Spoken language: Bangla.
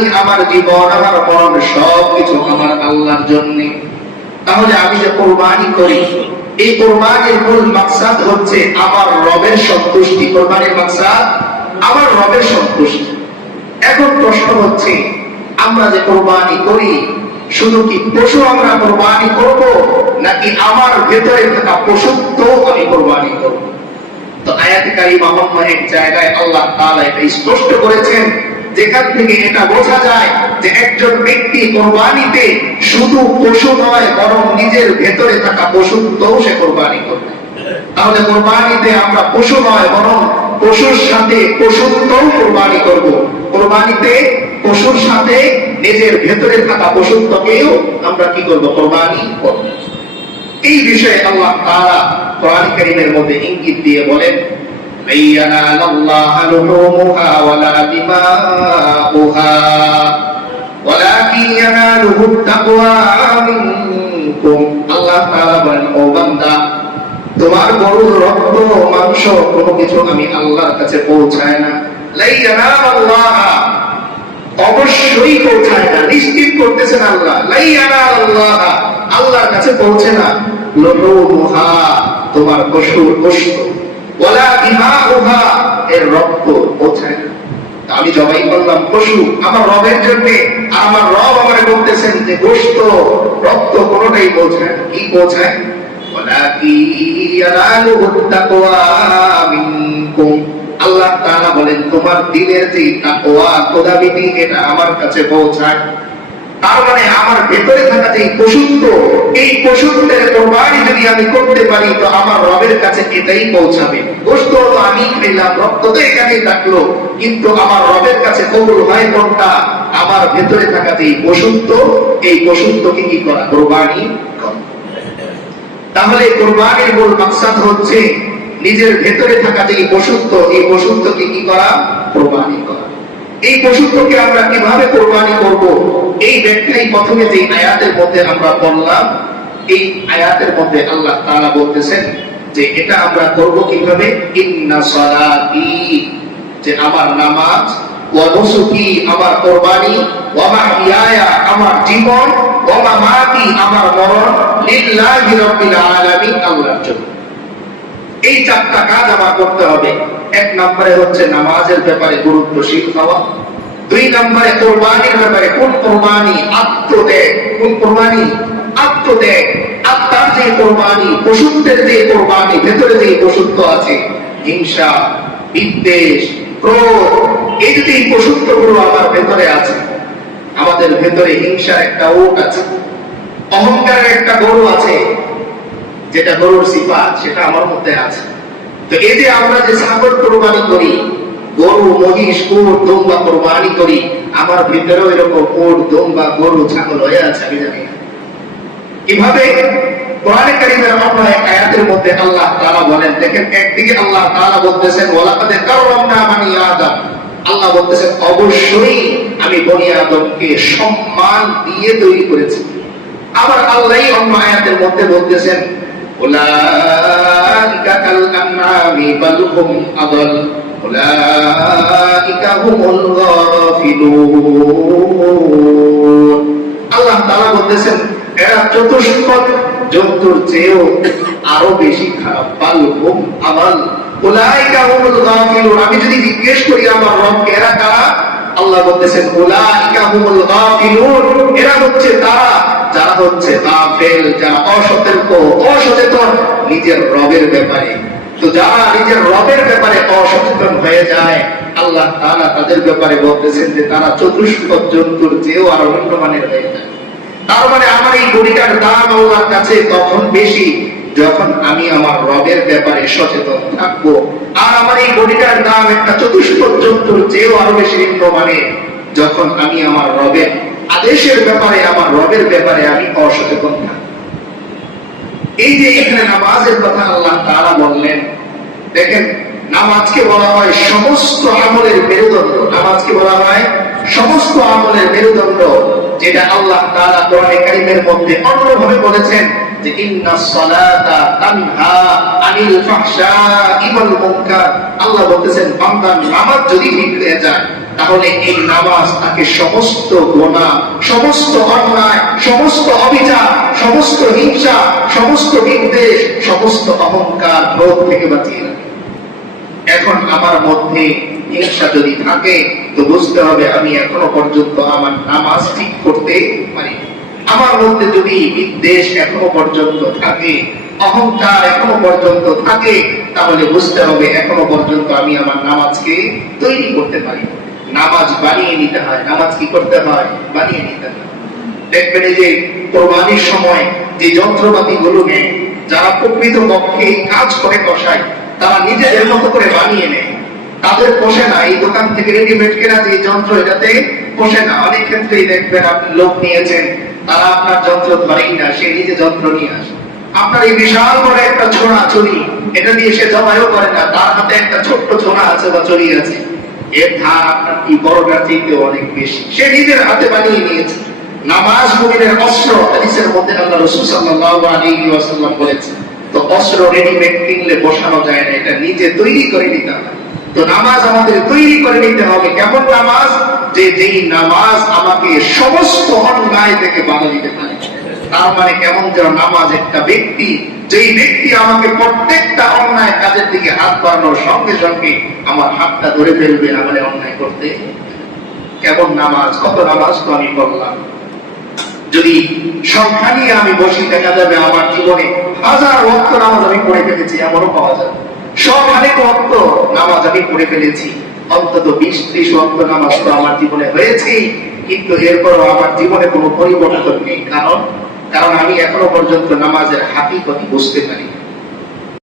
কোরবানি আমার জীবন, আমার মরণ সব কিছু আমার আল্লাহর জন্য। তাহলে আমি যে কোরবানি করি, এই কোরবানির মূল মাকসাদ হচ্ছে আমার রবের সন্তুষ্টি। কোরবানির মাকসাদ, আমার রবের সন্তুষ্টি। এখন প্রশ্ন হচ্ছে, আমরা যে কোরবানি করি, শুধু কি পশু আমরা কোরবানি করব, নাকি আমার ভেতরে থাকা পশুত্ব আমি কোরবানি করব? তো আয়াতে কারিমা এক জায়গায় আল্লাহ তাআলা এটা স্পষ্ট করেছেন যেখান থেকে এটা বোঝা যায় যে একজন ব্যক্তি কোরবানিতে শুধু পশু নয়, বরং নিজের ভেতরে থাকা পশুত্বও সে কোরবানি করবে। তাহলে কোরবানিতে আমরা পশু নয়, বরং পশুর সাথে পশুত্বও কোরবানি করব। কোরবানিতে পশুর সাথে নিজের ভেতরে থাকা পশুত্বকেও আমরা কি করব? কোরবানি করব। এই বিষয়ে আল্লাহ তাআলা কোরআন কারীমের মধ্যে ইঙ্গিত দিয়ে বলেন لن ينال الله لحومها ولا دماؤها ولكن يناله التقوى منكم আল্লাহ তাআলা বলেন ও বান্দা তোমার গরুর রক্ত মাংস কোনো কিছু আমি আল্লাহর কাছে পৌঁছায় না লাই ইয়ানাল আল্লাহ অবশ্যই পৌঁছায় না নিশ্চিত করতেছেন আল্লাহ লাই ইয়ানাল আল্লাহ আল্লাহর কাছে পৌঁছে না লহুমুহা তোমার পশুর গোশত এর রক্ত পৌঁছায় না। আমি জবাই করলাম, পশু, আমার রবের জন্য আমার রব আমারে বলতেছেন যে গোশত রক্ত কোনোটাই পৌঁছায় কি পৌঁছায় আল্লাহ তাআলা বলেন, তোমার দিলের যে তাকওয়া খোদাবিধি এটা আমার কাছে পৌঁছায়। তার মানে আমার ভেতরে থাকা যে পশুত্ব এই পশুত্বের যদি আমি করতে পারি, তো আমার রবের কাছে এটাই পৌঁছাবে। গোস্ত তো আমি খেলাম রক্ত তো এখানেই থাকল, কিন্তু আমার রবের কাছে কবুল হয় কোনটা? আমার ভেতরে থাকা যে পশুত্ব এই পশুত্বকে কি করা? তাহলে কোরবানির মূল মাকসাদ হচ্ছে নিজের ভেতরে থাকা যে পশুত্ব এই পশুত্বকে কি করা? কোরবানি করা। এই পশুত্বকে আমরা কীভাবে কোরবানি করব? এই ব্যাখ্যাই প্রথমে যে আয়াতের মধ্যে আমরা পড়লাম, এই আয়াতের মধ্যে আল্লাহ তাআলা বলতেছেন যে এটা আমরা করব কীভাবে? যে আমার নামাজ আমার কোরবানি, ওয়া আমার জীবন, ওয়া মামাতি, আমার মরণ, লিল্লাহি রাব্বিল আলামিন, আল্লাহর জন্য। এই চারটা কাজ আমার করতে হবে। এক নম্বরে হচ্ছে নামাজের ব্যাপারে গুরুত্বশীল হওয়া। দুই নম্বরে কোরবানির ব্যাপারে, কোন কোরবানি আত্মত্যাগ? কোন কোরবানি আত্মত্যাগ? আত্মার যে কোরবানি পশুত্বের যে কোরবানি, ভেতরে যে পশুত্ব আছে, হিংসা, বিদ্বেষ, ক্রোধ, এই যদি এই পশুত্বগুলো আমার ভেতরে আছে, আমাদের ভেতরে হিংসার একটা ওট আছে, অহংকারের একটা গরু আছে, যেটা গরুর সিফাত, সেটা আমার মধ্যে আছে। যে আমরা যে ছাগল কোরবানি করি, গরু, মহিষ কুট দম্বা কোরবানি করি, আমার ভিতরেও এরকম উট, দম্বা, গরু, ছাগল হয়ে আছে, আমি জানি না। কীভাবে? আল্লাহ অবশ্যই আমি বনি আদমকে সম্মান দিয়ে তৈরি করেছি। আবার আল্লাহই অন্য আয়াতের মধ্যে বলতেছেন হুম আদাল উলাইকা হুমুল গাফিলুন আল্লাহ তাআলা বলতেছেন, এরা চতুষ্পদ, জন্তুর চেয়েও আরও বেশি খারাপ। বাল হুম আদাল। উলাইকা হুমুল গাফিলুন। আমি যদি জিজ্ঞেস করি আমার রবকে, এরা কারা? আল্লাহ বলতেছেন, উলাইকা হুমুল গাফিলুন। এরা হচ্ছে তারা, যারা হচ্ছে গাফেল যারা অসচেতন নিজের রবের ব্যাপারে। তো যারা নিজের রবের ব্যাপারে অসচেতন হয়ে যায়, আল্লাহ তাআলা তাদের ব্যাপারে বলতেছেন যে তারা চতুষ্পদ জন্তুর চেয়েও আরও উন্নমানের হয়ে যায়। তার মানে আমার এই গড়িটার দাম আল্লাহর কাছে তখন বেশি, যখন আমি আমার রবের ব্যাপারে সচেতন থাকব। আর আমার এই গড়িটার দাম একটা চতুষ্পদ জন্তুর চেয়েও আরও বেশি নিম্নমানের যখন আমি আমার রবের আদেশের ব্যাপারে, আমার রবের ব্যাপারে আমি অসচেতন থাকব। এই যে এখানে নামাজের কথা আল্লাহ তারা বললেন, দেখেন, নামাজকে বলা হয় সমস্ত আমলের মেরুদণ্ড। নামাজকে বলা হয় সমস্ত আমলের মেরুদণ্ড, যেটা আল্লাহ তারা কোরআনে কারিমের মধ্যে অন্যভাবে বলেছেন। যে আল্লাহ বলতেছেন যদি যায়, তাহলে এই নামাজ তাকে সমস্ত গোনা, সমস্ত অন্যায়, সমস্ত অবিচার, সমস্ত হিংসা, সমস্ত সমস্ত অহংকার ক্রোধ থেকে বাঁচিয়ে এখন আমার মধ্যে হিংসা যদি থাকে, তো বুঝতে হবে আমি এখনও পর্যন্ত আমার নামাজ ঠিক করতে পারি। আমার মধ্যে যদি বিদ্বেষ এখনও পর্যন্ত থাকে, অহংকার এখনও পর্যন্ত থাকে, তাহলে বুঝতে হবে এখনও পর্যন্ত আমি আমার নামাজকে তৈরি করতে পারি। নামাজ বানিয়ে নিতে হয়। নামাজ কি করতে হয়? বানিয়ে নিতে হয়। দেখবেন যে কোরবানির সময় যে যন্ত্রপাতি গুলো নেয়, যারা প্রকৃত পক্ষে কাজ করে কষায়, তারা নিজেদের মতো করে বানিয়ে নেয়। তাদের পোষে না। এই দোকান থেকে রেডিমেড কেনা যে যন্ত্র, এটাতে পোষে না। অনেক ক্ষেত্রেই দেখবেন আপনি লোক নিয়েছেন। তারা আপনার যন্ত্র ধরেই না, সে নিজে যন্ত্র নিয়ে আসে। আপনার এই বিশাল বড় একটা ছোড়া চুরি, এটা দিয়ে সে জমায়ও করে না, তার হাতে একটা ছোট্ট ছোড়া আছে বা চুরি আছে। এর ধার আপনার বড়টার অনেক বেশি? সে নিজের হাতে বানিয়ে নিয়েছে। নামাজ মুমিনের অস্ত্র, হাদিসের মধ্যে আল্লাহ রাসূল সাল্লাল্লাহু আলাইহি ওয়াসাল্লাম বলেছেন, তো অস্ত্র রেডিমেড কিনলে বসানো যায় না, এটা নিজে তৈরি করে নিতে হবে। তো নামাজ আমাদের তৈরি করে নিতে হবে। কেমন নামাজ? যে যেই নামাজ আমাকে সমস্ত অন্যায় থেকে বাধা দিতে পারে। তার মানে কেমন যেন নামাজ একটা ব্যক্তি, যেই ব্যক্তি আমাকে প্রত্যেকটা অন্যায় কাজের দিকে হাত বাড়ানোর সঙ্গে সঙ্গে আমার হাতটা ধরে ফেলবে আমাদের অন্যায় করতে। কেমন নামাজ? কত নামাজ তো আমি করলাম যদি সংখ্যা নিয়ে আমি বসি, দেখা যাবে আমার জীবনে হাজার ওয়াক্ত নামাজ আমি পড়ে ফেলেছি, এমনও পাওয়া যাবে। সব অনেক ওয়াক্ত নামাজ আমি পড়ে ফেলেছি। অন্তত বিশ ত্রিশ অন্ত নামাজ তো আমার জীবনে হয়েছে কিন্তু এরপরও আমার জীবনে কোনো পরিবর্তন নেই কারণ কারণ আমি এখনও পর্যন্ত নামাজের হাকিকতি বুঝতে পারি।